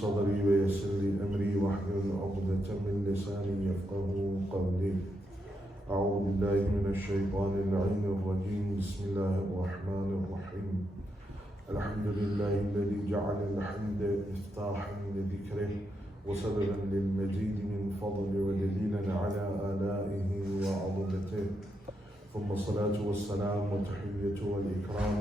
صدري ويسر لي أمري واحلل عقدة من لساني يفقه قولي. أعوذ بالله من الشيطان اللعين الرجيم. بسم الله الرحمن الرحيم. الحمد لله الذي جعل الحمد مفتاحا لذكره وسببا للمزيد من فضل ودليلا على آلائه وعظمته. ثم الصلاة والسلام والتحية والإكرام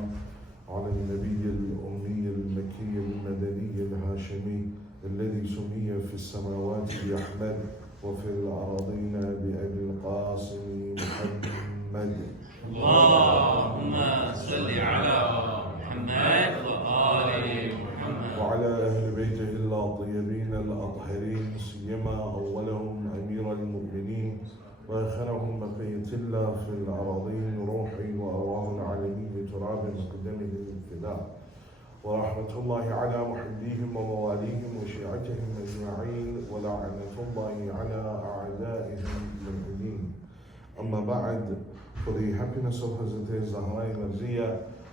على النبي الأمي المكي المدني الهاشمي الذي سمي في السماوات بأحمد وفي الأراضين بأبي القاسم محمد. اللهم صل على محمد وآل محمد وعلى أهل بيته الطيبين الأطهرين سيما أولهم أمير المؤمنين وآخرهم بقية الله في الأراضين روحي وأرواح العالمين بتراب مقدمه الفداء. ورحمة الله على محبيهم ومواليهم وشيعتهم أجمعين ولعنة الله على أعدائهم الملعونين. أما بعد, for the happiness of Hazrat Az Zahra Marziya,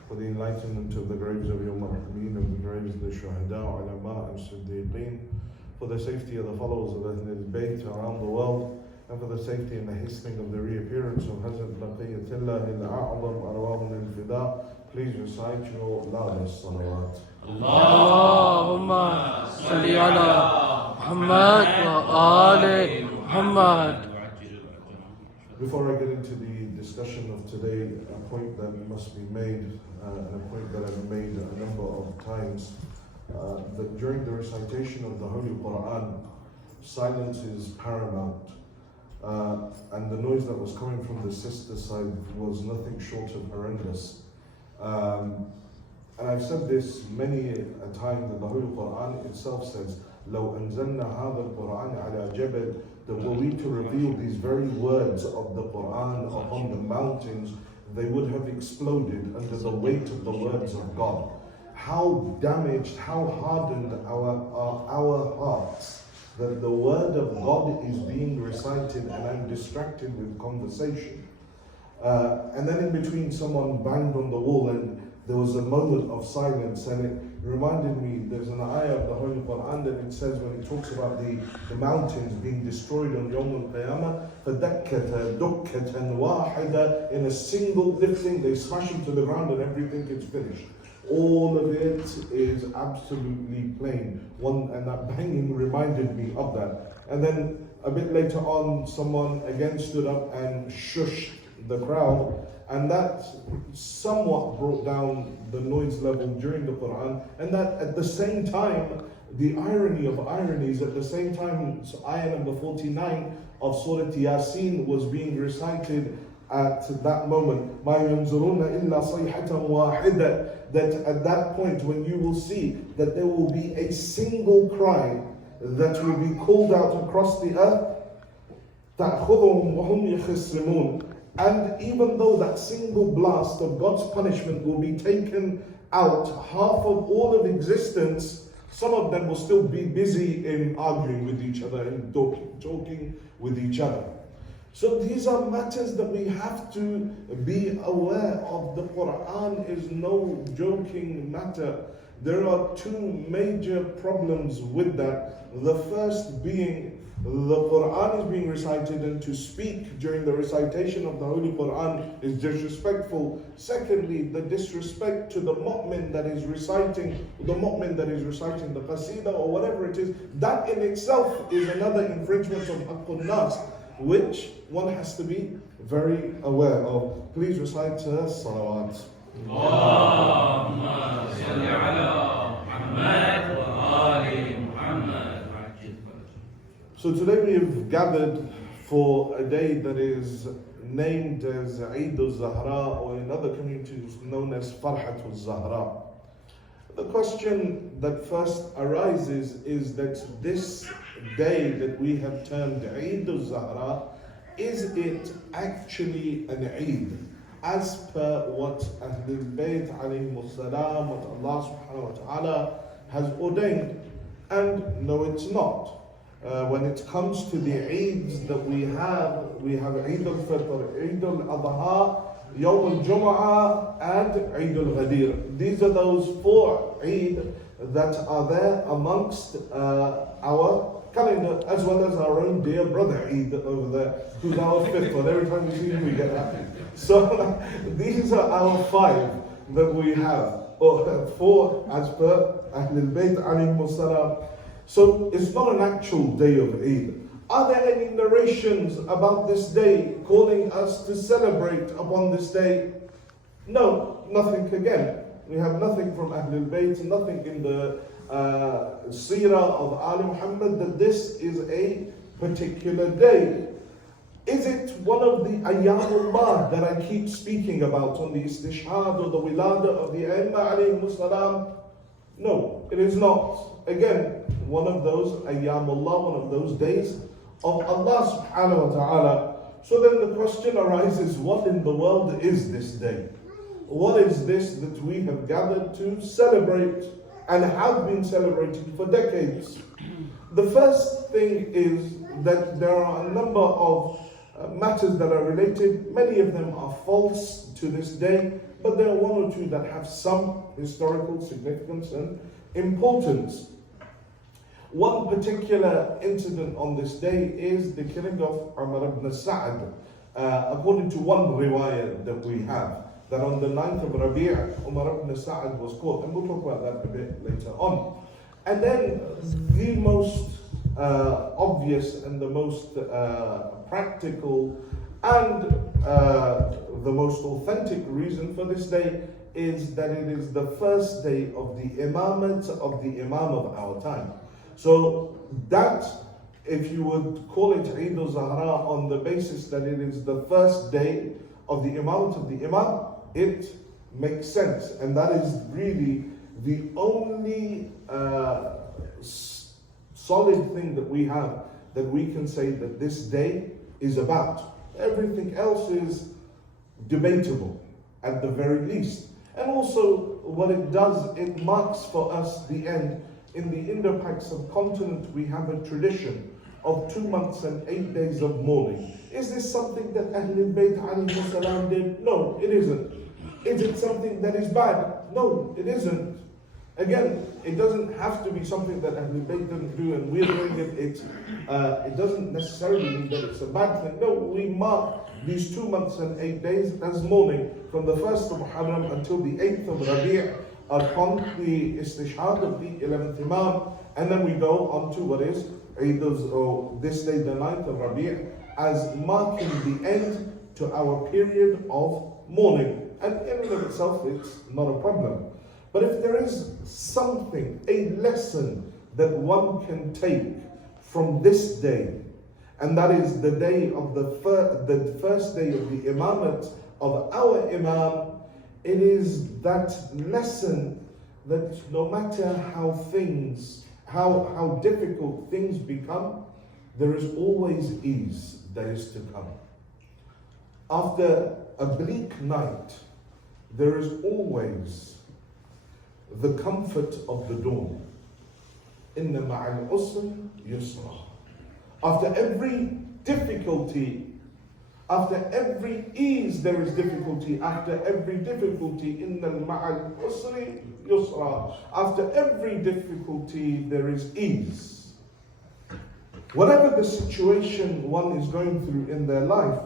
for the enlightenment of the graves of your Marhameen, of the graves of the Shuhada, Ulama and Siddiqeen, for the safety of the followers of Ahl al-Bayt around the world, and for the safety and the hastening of the reappearance of Hazrat Baqiyatullah al-A'zam Arwahun al-Fida, please recite your loudest salawat. Allahumma salli ala Muhammad wa ali Muhammad. Before I get into the discussion of today, a point that must be made, and a point that I've made a number of times, that during the recitation of the Holy Quran, silence is paramount. And the noise that was coming from the sister side was nothing short of horrendous. And I've said this many a time, that the Holy Quran itself says, لو أنزلنا هذا القرآن على جبل, that were we to reveal these very words of the Quran upon the mountains, they would have exploded under the weight of the words of God. How damaged, how hardened our hearts, that the word of God is being recited and I'm distracted with conversation. And then in between someone banged on the wall and there was a moment of silence, and it reminded me, there's an ayah of the Holy Quran that it says when it talks about the mountains being destroyed on Yawm al-Qiyamah, فَدَكَّةَ دُكَّةً وَاحِدًا, in a single lifting they smash into the ground and everything is finished. All of it is absolutely plain. And that banging reminded me of that. And then a bit later on, someone again stood up and shushed the crowd, and that somewhat brought down the noise level during the Quran. And that at the same time, the irony of ironies, at the same time, ayah number 49 of Surah Yasin was being recited at that moment. مَا يَنْزُرُونَ إِلَّا صَيْحَةً وَاحِدًا, that at that point when you will see that there will be a single cry that will be called out across the earth, تَأْخُذُهُمْ وَهُمْ يَخِصِّمُونَ, and even though that single blast of God's punishment will be taken out, half of all of existence, some of them will still be busy in arguing with each other and talking with each other. So these are matters that we have to be aware of. The Quran is no joking matter. There are two major problems with that. The first being, the Quran is being recited, and to speak during the recitation of the Holy Quran is disrespectful. Secondly, the disrespect to the mu'min that is reciting the qasida or whatever it is, that in itself is another infringement of Haqqun Nas, which one has to be very aware of. Please recite salawat. Allahumma salli ala Muhammad wa ali Muhammad. So today we have gathered for a day that is named as Eid Az Zahra, or in other communities known as Farhat Az Zahra. The question that first arises is that this day that we have termed Eid Az Zahra, is it actually an Eid? As per what Ahlul Bayt alayhimus salam, what Allah subhanahu wa ta'ala has ordained. And no, it's not. When it comes to the Eids that we have Eid al-Fitr, Eid al-Adha, Yawm al-Jum'ah, and Eid al-Ghadir. These are those 4 Eid that are there amongst our calendar, as well as our own dear brother Eid over there, who's our 5th one. Every time we see him, we get happy. So these are our 5 that we have, or 4 as per Ahlul Bayt alayhimus salam. So it's not an actual day of Eid. Are there any narrations about this day calling us to celebrate upon this day? No, nothing again. We have nothing from Ahlul Bayt, nothing in the Seerah of Ali Muhammad that this is a particular day. Is it one of the Ayyamullah that I keep speaking about on the Istishhad or the Wilada of the Aimma alayhimus salam? No, it is not. Again, one of those Ayyamullah, one of those days of Allah subhanahu wa ta'ala. So then the question arises, what in the world is this day? What is this that we have gathered to celebrate and have been celebrating for decades? The first thing is that there are a number of matters that are related. Many of them are false to this day, but there are 1 or 2 that have some historical significance and importance. One particular incident on this day is the killing of Umar ibn Sa'd. According to one riwayah that we have, that on the 9th of Rabi', Umar ibn Sa'd was caught, and we'll talk about that a bit later on. And then the most obvious and the most practical and the most authentic reason for this day is that it is the first day of the imamate of the Imam of our time. So that, if you would call it Eid Az Zahra on the basis that it is the first day of the imamate of the Imam, it makes sense. And that is really the only solid thing that we have that we can say that this day is about. Everything else is debatable at the very least. And also what it does, it marks for us the end. In the Indo-Pak subcontinent, we have a tradition of 2 months and 8 days of mourning. Is this something that Ahlul Bayt alayhi salam did? No, it isn't. Is it something that is bad? No, it isn't. Again, it doesn't have to be something that Ahlul Bayt didn't do and we're doing it. It doesn't necessarily mean that it's a bad thing. No, we mark these 2 months and 8 days as mourning from the 1st of Muharram until the 8th of Rabi' upon the Istishhad of the 11th Imam, and then we go on to what is Eid or this day, the 9th of Rabi', as marking the end to our period of mourning. And in and of itself, it's not a problem. But if there is something, a lesson that one can take from this day, and that is the day of the first day of the imamate of our Imam, it is that lesson that no matter how difficult things become, there is always ease that is to come. After a bleak night, there is always the comfort of the dawn. Inna ma'al usri yusra. After every difficulty, after every ease, there is difficulty. After every difficulty, inna ma'al usri yusra. After every difficulty, there is ease. Whatever the situation one is going through in their life,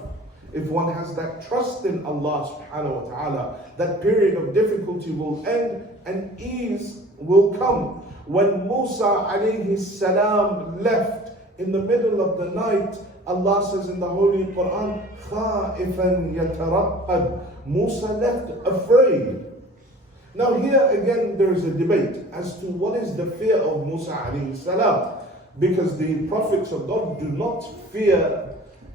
if one has that trust in Allah subhanahu wa ta'ala, that period of difficulty will end and ease will come. When Musa alayhi salam left in the middle of the night, Allah says in the Holy Quran, خَائِفًا يَتَرَقَّبْ. Musa left afraid. Now here again there is a debate as to what is the fear of Musa alayhi salam, because the prophets of God do not fear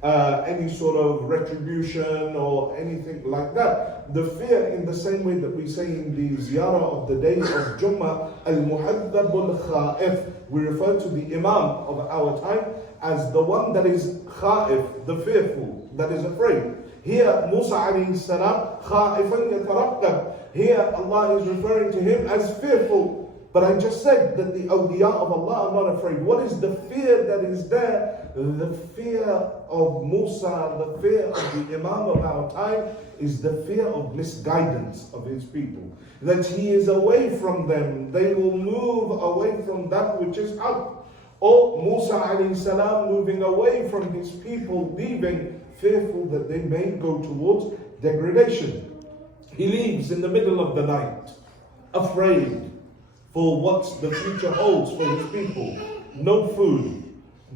any sort of retribution or anything like that. The fear, in the same way that we say in the ziyarah of the day of Jummah, al-muhaddab al-kha'if, we refer to the Imam of our time as the one that is kha'if, the fearful, that is afraid. Here, Musa alayhi salam, kha'ifan yataraqqab. Here, Allah is referring to him as fearful. But I just said that the awliya of Allah are not afraid. What is the fear that is there? The fear of Musa, the fear of the Imam of our time is the fear of misguidance of his people. That he is away from them. They will move away from that which is haqq. Or Musa alayhi salam moving away from his people, leaving, fearful that they may go towards degradation. He leaves in the middle of the night, afraid for what the future holds for his people. No food,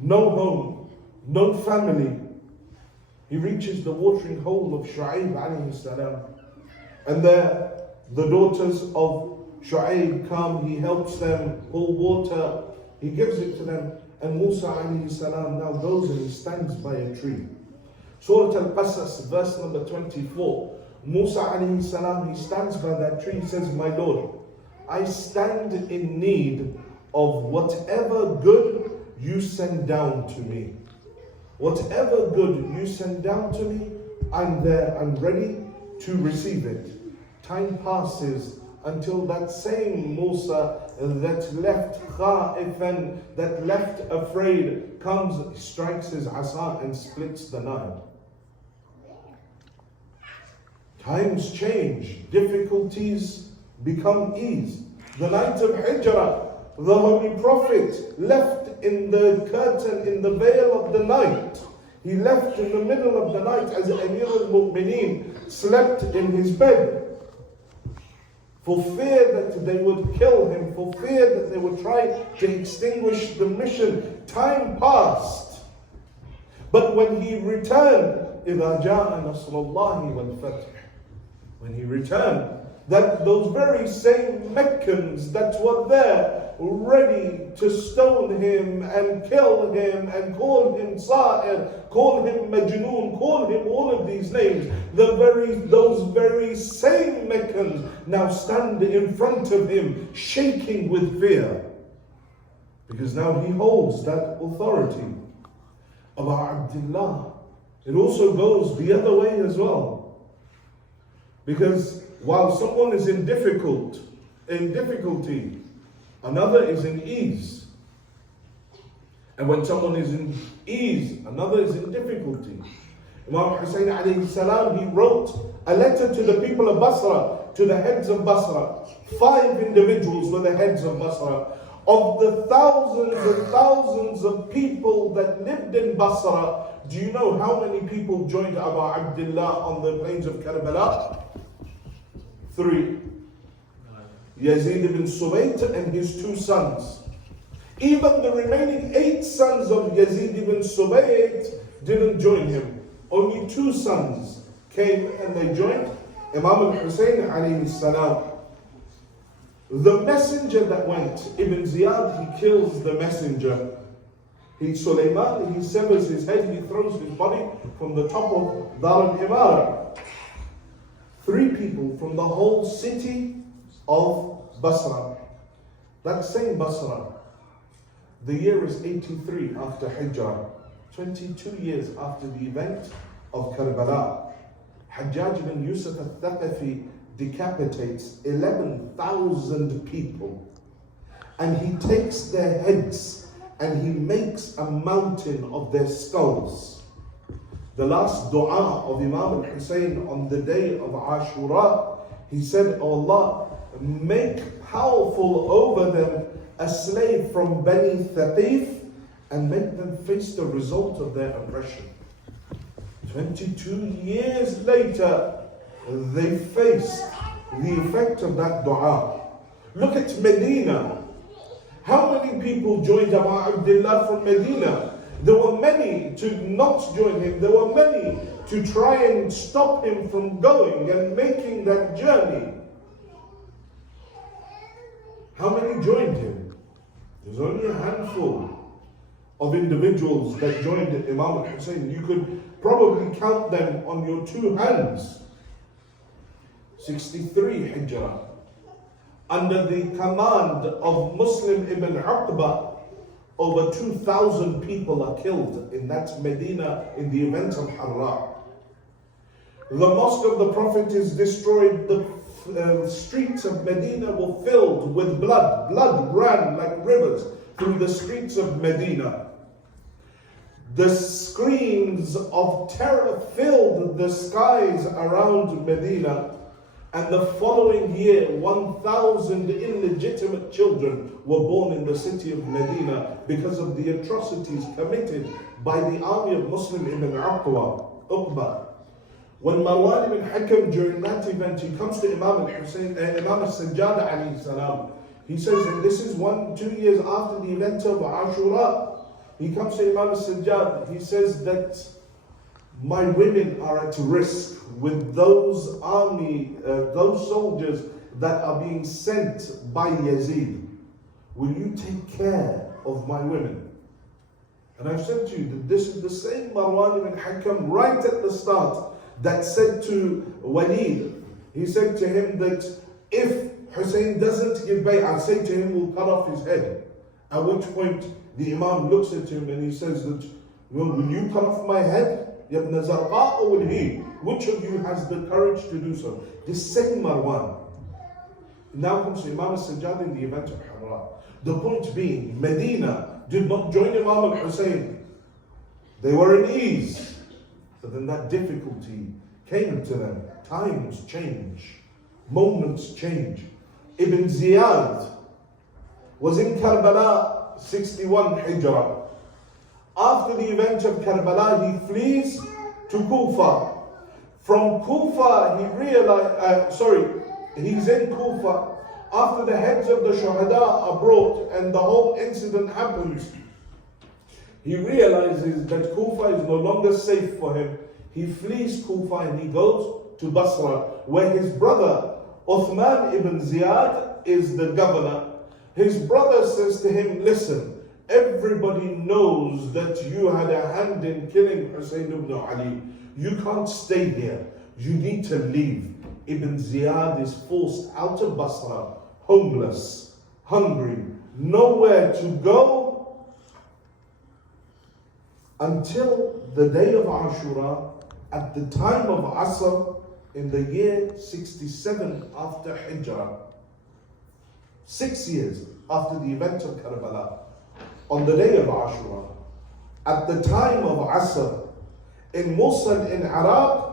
no home, no family. He reaches the watering hole of Shu'aib alayhi salam. And there, the daughters of Shu'aib come, he helps them pour water, he gives it to them. And Musa alayhi salam now goes and he stands by a tree. Surah Al-Qasas, verse number 24. Musa alayhi salam, he stands by that tree, he says, my Lord, I stand in need of whatever good you send down to me. Whatever good you send down to me, I'm there, I'm ready to receive it. Time passes until that same Musa that left khaifan, that left afraid, comes, strikes his asa and splits the Nile. Times change, difficulties become ease. The night of Hijrah, the Holy Prophet left in the curtain, in the veil of the night. He left in the middle of the night as Amir al-Mu'mineen slept in his bed. For fear that they would kill him, for fear that they would try to extinguish the mission. Time passed. But when he returned, إِذَا جَاءَ نَصْرُ اللَّهِ وَالْفَتْحِ, when he returned, that those very same Meccans that were there ready to stone him and kill him and call him Sa'ir, call him Majnoon, call him all of these names, those very same Meccans now stand in front of him shaking with fear, because now he holds that authority. Abu Abdullah, it also goes the other way as well, because while someone is in difficulty, another is in ease. And when someone is in ease, another is in difficulty. Imam Hussein alayhi salam, he wrote a letter to the people of Basra, to the heads of Basra. 5 individuals were the heads of Basra. Of the thousands and thousands of people that lived in Basra, do you know how many people joined Abu Abdullah on the plains of Karbala? 3. Yazid ibn Subayt and his 2 sons. Even the remaining 8 sons of Yazid ibn Subayt didn't join him. Only 2 sons came and they joined Imam al-Hussein alayhi salam. The messenger that went, Ibn Ziyad, he kills the messenger. Sulaiman, he severs his head, he throws his body from the top of Dar al-Imara. 3 people from the whole city of Basra. That same Basra, the year is 83 after Hijrah, 22 years after the event of Karbala. Hajjaj bin Yusuf al-Thaqafi decapitates 11,000 people, and he takes their heads and he makes a mountain of their skulls. The last dua of Imam al-Hussein on the day of Ashura, he said, "Oh Allah, make powerful over them a slave from Bani Thaqif and make them face the result of their oppression." 22 years later, they faced the effect of that dua. Look at Medina. How many people joined Abu Abdullah from Medina? There were many to not join him. There were many to try and stop him from going and making that journey. How many joined him? There's only a handful of individuals that joined Imam al-Hussein. You could probably count them on your 2 hands. 63 Hijrah. Under the command of Muslim ibn Uqba, over 2,000 people are killed in that Medina in the event of Harra. The mosque of the Prophet is destroyed. The streets of Medina were filled with blood. Blood ran like rivers through the streets of Medina. The screams of terror filled the skies around Medina. And the following year, 1,000 illegitimate children were born in the city of Medina because of the atrocities committed by the army of Muslim ibn Uqba. When Marwan ibn Hakam, during that event, he comes to Imam al-Sajjad alayhi salam. He says, and this is 1-2 years after the event of Ashura. He comes to Imam al-Sajjad. He says that my women are at risk with those those soldiers that are being sent by Yazid. Will you take care of my women? And I've said to you that this is the same Marwan ibn Hakam right at the start that said to Walid, he said to him that if Hussein doesn't give bay'ah, say to him, we'll cut off his head. At which point the Imam looks at him and he says that, will you cut off my head? Ibn Zarqa, or will he? Which of you has the courage to do so? This same Marwan. Now comes to Imam al-Sajjad in the event of Hamra. The point being, Medina did not join Imam al-Hussein. They were in ease. But then that difficulty came to them. Times change. Moments change. Ibn Ziyad was in Karbala, 61 Hijrah. After the event of Karbala, he flees to Kufa. From Kufa, he's in Kufa. After the heads of the Shuhada are brought and the whole incident happens, he realizes that Kufa is no longer safe for him. He flees Kufa and he goes to Basra, where his brother Uthman ibn Ziyad is the governor. His brother says to him, listen, everybody knows that you had a hand in killing Hussein ibn Ali. You can't stay here. You need to leave. Ibn Ziyad is forced out of Basra, homeless, hungry, nowhere to go until the day of Ashura at the time of Asr in the year 67 after Hijrah. 6 years after the event of Karbala. On the day of Ashura, at the time of Asr, in Mosul in Iraq,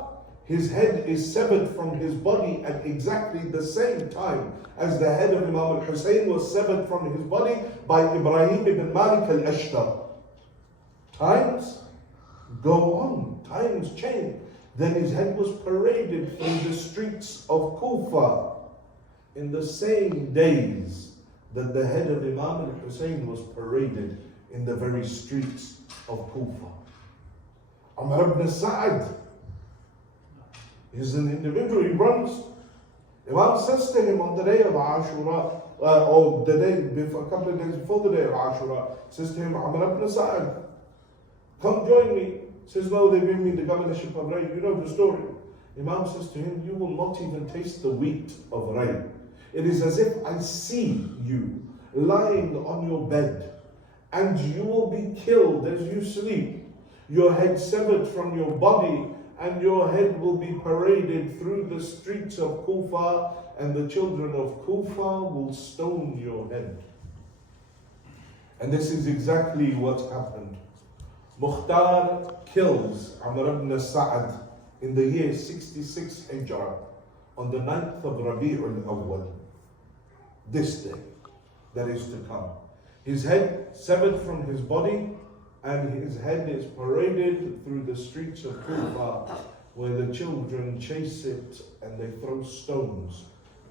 his head is severed from his body at exactly the same time as the head of Imam al-Hussein was severed from his body by Ibrahim ibn Malik al-Ashtar. Times go on, times change. Then his head was paraded through the streets of Kufa in the same days that the head of Imam al-Hussein was paraded in the very streets of Kufa. Umar ibn Sa'ad is an individual, he runs. Imam says to him on the day of Ashura, or the day before, a couple of days before the day of Ashura, says to him, Umar ibn Sa'ad, come join me. Says, no, they gave me the governorship of Ray. You know the story. Imam says to him, you will not even taste the wheat of Ray. It is as if I see you lying on your bed and you will be killed as you sleep. Your head severed from your body and your head will be paraded through the streets of Kufa and the children of Kufa will stone your head. And this is exactly what happened. Mukhtar kills Amr ibn Sa'ad in the year 66 Hijrah on the 9th of Rabi'ul Awwal. This day that is to come. His head severed from his body and his head is paraded through the streets of Kufa where the children chase it and they throw stones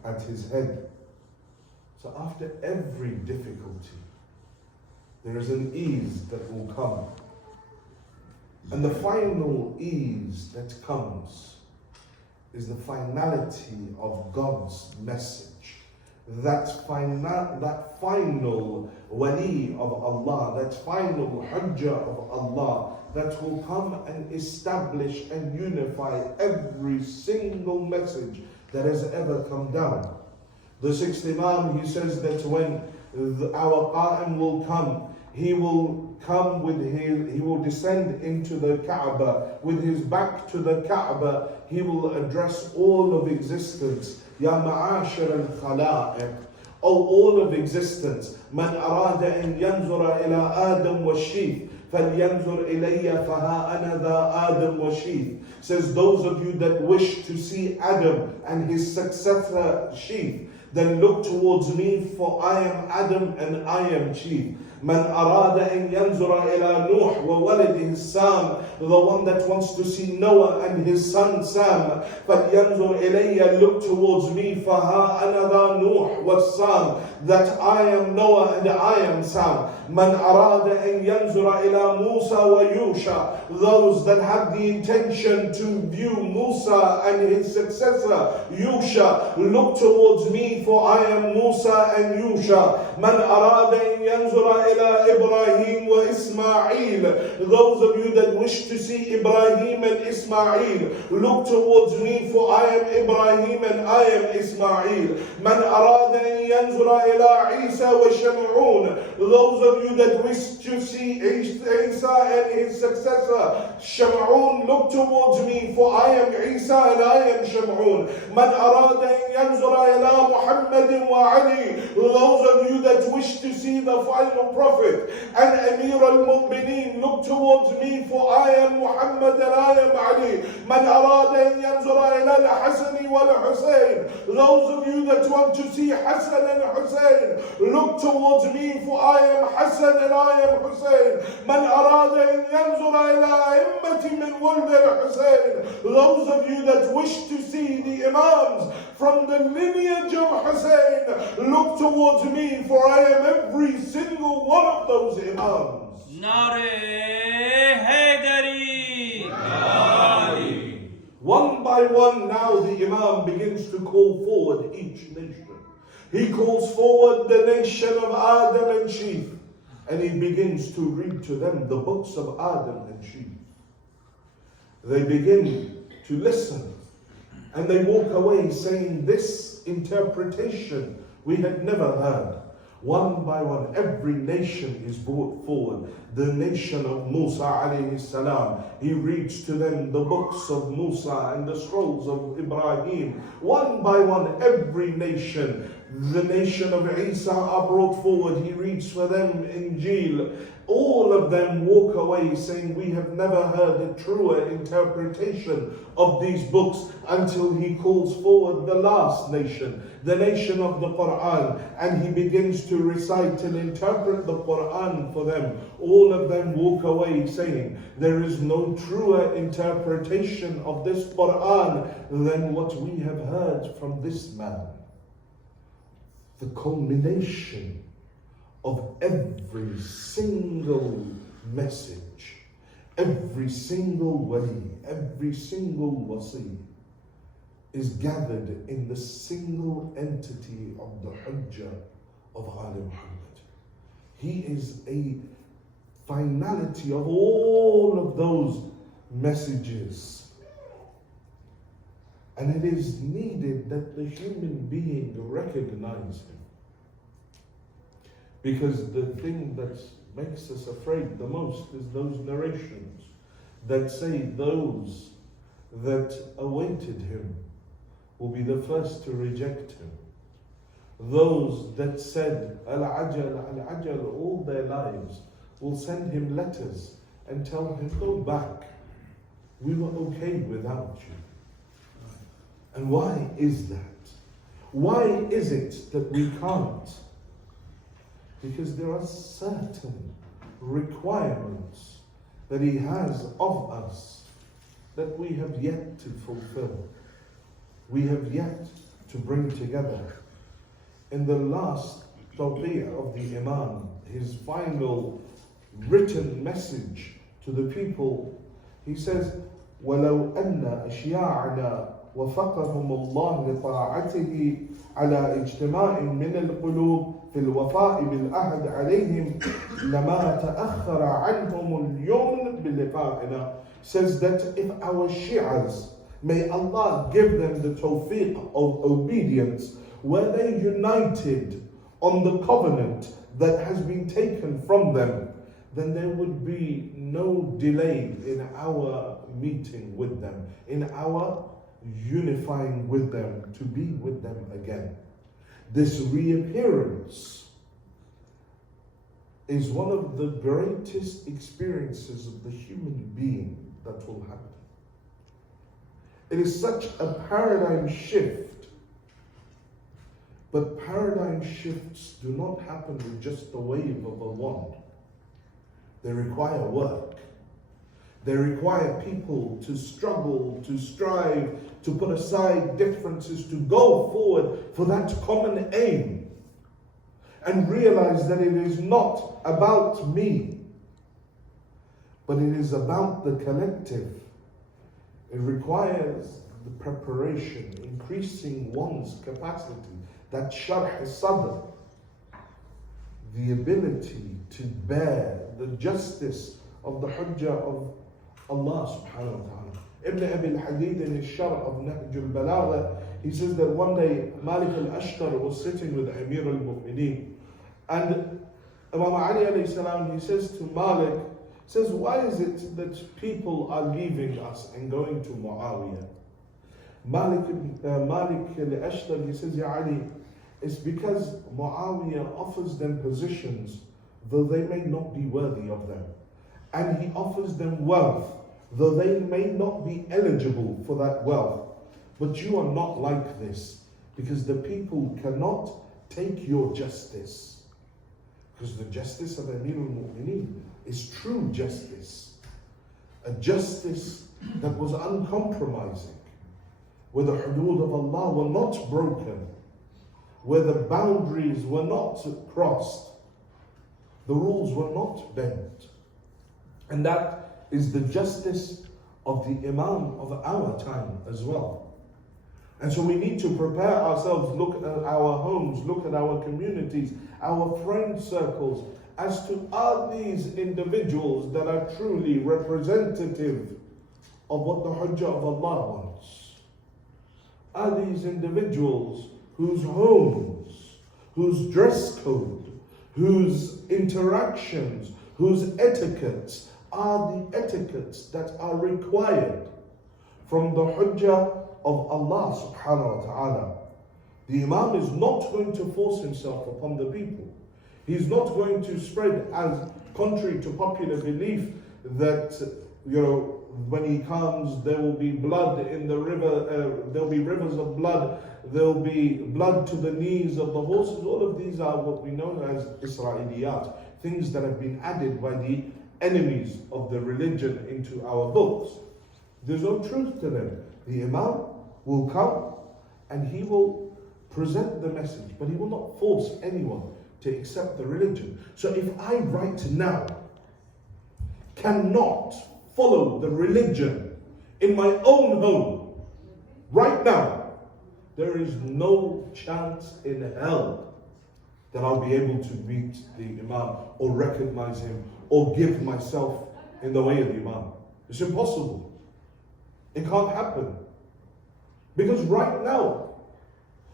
at his head. So after every difficulty, there is an ease that will come. And the final ease that comes is the finality of God's message. That final wali of Allah, that final hujjah of Allah, that will come and establish and unify every single message that has ever come down. The sixth Imam, he says that when our Qa'im will come, he will he will descend into the Kaaba with his back to the Kaaba. He will address all of existence. Ya ma'ashir al-khala'iq, O all of existence. Man arada an yanzura ila Adam wa Sheeth, فَلْيَنْظُرْ إِلَيَّ فَهَا أَنَا ذَا آدَمْ وَشِيث. Says, those of you that wish to see Adam and his successor Sheeth, then look towards me, for I am Adam and I am Sheeth. Man arada an yanzura ila Nuh wa walidihi Sam, the one that wants to see Noah and his son Sam, فَلْيَنْظُرْ إِلَيَّ, look towards me, فَهَا أَنَا ذَا Nuh wa Sam, that I am Noah and I am Sam. Man arada an yanzura ila Musa wa Yusha, those that have the intention to view Musa and his successor Yusha, look towards me, for I am Musa and Yusha. Man arada an yanzura ila Ibrahim wa Ismail, those of you that wish to see Ibrahim and Ismail, look towards me, for I am Ibrahim and I am Ismail. Man arada an yanzura ila Isa wa Sham'un, those of you that wish to see Isa and his successor Sham'un, look towards me, for I am Isa and I am Sham'un. Man arada an yanzura ila Muhammad wa Ali, those of you that wish to see the final prophet and Amir al-Mu'mineen, look towards me, for I am Muhammad and I am Ali. Man arada an yanzura ila al-Hasan wa al-Husayn, those of you that want to see Hassan and Hussein, look towards me, for I am Hassan and I am Hussein. Man arada an yanzura ila a'immati min wald al-Husayn, those of you that wish to see the Imams from the lineage of Hussein, look towards me, for I am every single one of those Imams. Nare Haydari. Nare. One by one now the Imam begins to call forward each nation. He calls forward the nation of Adam and Sheeth, and he begins to read to them the books of Adam and Sheeth. They begin to listen, and they walk away saying, this interpretation we had never heard. One by one, every nation is brought forward. The nation of Musa alayhi salam, he reads to them the books of Musa and the scrolls of Ibrahim. One by one, every nation. The nation of Isa are brought forward. He reads for them Injil. All of them walk away saying, we have never heard a truer interpretation of these books, until he calls forward the last nation, the nation of the Quran, and he begins to recite and interpret the Quran for them. All of them walk away saying, there is no truer interpretation of this Quran than what we have heard from this man. The culmination of every single message, every single wali, every single wasi is gathered in the single entity of the Hujjah of Ali Muhammad. He is a finality of all of those messages. And it is needed that the human being recognize him. Because the thing that makes us afraid the most is those narrations that say those that awaited him will be the first to reject him. Those that said Al-Ajal, Al-Ajal all their lives will send him letters and tell him, go back. We were okay without you. And why is that? Why is it that we can't? Because there are certain requirements that he has of us that we have yet to fulfill. We have yet to bring together. In the last tawqi' of the Imam, his final written message to the people, he says, وَلَوْ أَنَّ أَشْيَاعَنَا وفقهم الله لطاعته على اجتماع من القلوب في الوفاء بالعهد عليهم لما تأخر عنهم اليوم بلقائنا. Says that if our Shi'as, may Allah give them the tawfiq of obedience, were they united on the covenant that has been taken from them, then there would be no delay in our meeting with them, in our unifying with them, to be with them again. This reappearance is one of the greatest experiences of the human being that will happen. It is such a paradigm shift, but paradigm shifts do not happen with just the wave of a wand. They require work. They require people to struggle, to strive, to put aside differences, to go forward for that common aim, and realize that it is not about me, but it is about the collective. It requires the preparation, increasing one's capacity, that sharh sadr, the ability to bear the justice of the hujjah of Allah subhanahu wa ta'ala. Ibn Abi al-Hadid in his sharh of Nahj al-Balagha, he says that one day Malik al-Ashtar was sitting with Amir al-Mu'mineen, and Imam Ali alayhi salam, he says to Malik, says, why is it that people are leaving us and going to Muawiyah? Malik al-Ashtar, he says, Ya Ali, it's because Muawiyah offers them positions though they may not be worthy of them. And he offers them wealth though they may not be eligible for that wealth. But you are not like this, because the people cannot take your justice. Because the justice of Amir al-Mu'mineen is true justice. A justice that was uncompromising, where the hudud of Allah were not broken, where the boundaries were not crossed, the rules were not bent. And that is the justice of the Imam of our time as well. And so we need to prepare ourselves, look at our homes, look at our communities, our friend circles, as to, are these individuals that are truly representative of what the hujjah of Allah wants? Are these individuals whose homes, whose dress code, whose interactions, whose etiquettes are the etiquettes that are required from the hujjah of Allah subhanahu wa ta'ala? The Imam is not going to force himself upon the people. He's not going to spread, as contrary to popular belief, that when he comes there will be blood in the river, there will be rivers of blood, there will be blood to the knees of the horses. All of these are what we know as Israeliyat, things that have been added by the enemies of the religion into our books. There's no truth to them. The Imam will come and he will present the message, but he will not force anyone to accept the religion. So if I right now cannot follow the religion in my own home, right now, there is no chance in hell that I'll be able to meet the Imam or recognize him or give myself in the way of the Imam. It's impossible. It can't happen. Because right now,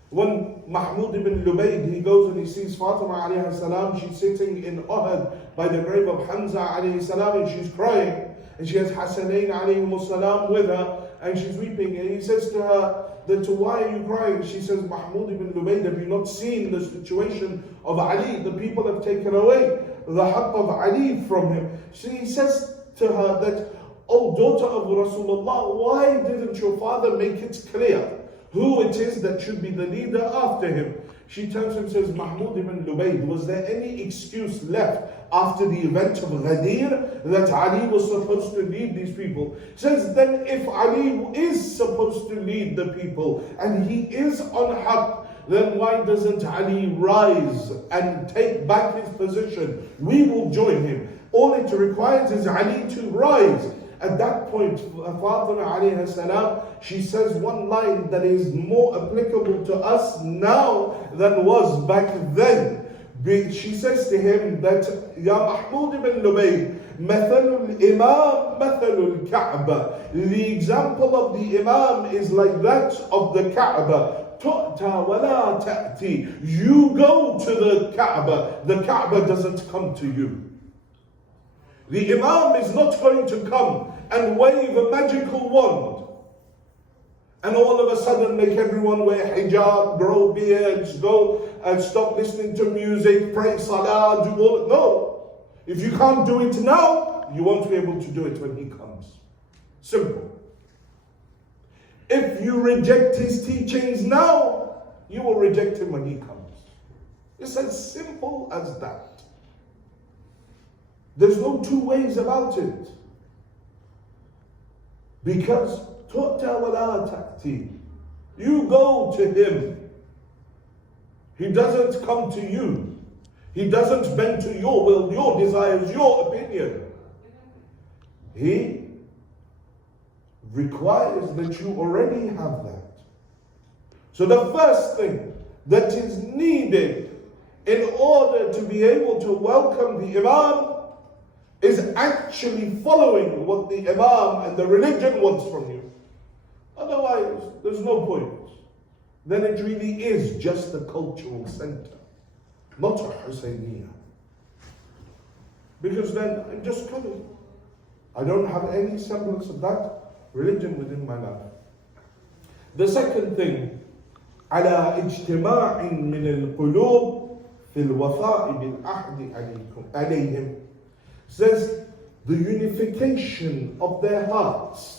when Mahmud ibn Lubayd, he goes and he sees Fatima alayhi salam, she's sitting in Uhud by the grave of Hamza alayhi salam, and she's crying, and she has Hassanain alayhi salam with her, and she's weeping, and he says to her, why are you crying? She says, Mahmud ibn Lubayd, have you not seen the situation of Ali? The people have taken away the haqq of Ali from him. So he says to her that, oh daughter of Rasulullah, why didn't your father make it clear who it is that should be the leader after him? She turns and says, Mahmud ibn Lubayd, was there any excuse left after the event of Ghadir that Ali was supposed to lead these people? Says, then if Ali is supposed to lead the people and he is on haqq, then why doesn't Ali rise and take back his position? We will join him. All it requires is Ali to rise. At that point, Fatima alayhi salam, she says one line that is more applicable to us now than was back then. She says to him that, Ya Mahmud ibn Lubayd, مثل الإمام مثل الكعبة. The example of the Imam is like that of the Kaaba. تُؤْتَى وَلَا تَأْتِي. You go to the Kaaba doesn't come to you. The Imam is not going to come and wave a magical wand and all of a sudden make everyone wear hijab, grow beards, go and stop listening to music, pray salah, do all. No. If you can't do it now, you won't be able to do it when he comes. Simple. If you reject his teachings now, you will reject him when he comes. It's as simple as that. There's no two ways about it. Because تُؤْتَى وَلَا تَأْتِي. You go to him. He doesn't come to you. He doesn't bend to your will, your desires, your opinion. He requires that you already have that. So the first thing that is needed in order to be able to welcome the Imam is actually following what the Imam and the religion wants from you. Otherwise, there's no point. Then it really is just a cultural center, not a Husayniyah. Because then I'm just coming. I don't have any semblance of that religion within my life. The second thing, على اجتماع من القلوب في الوفاء بالعهد عليهم, says the unification of their hearts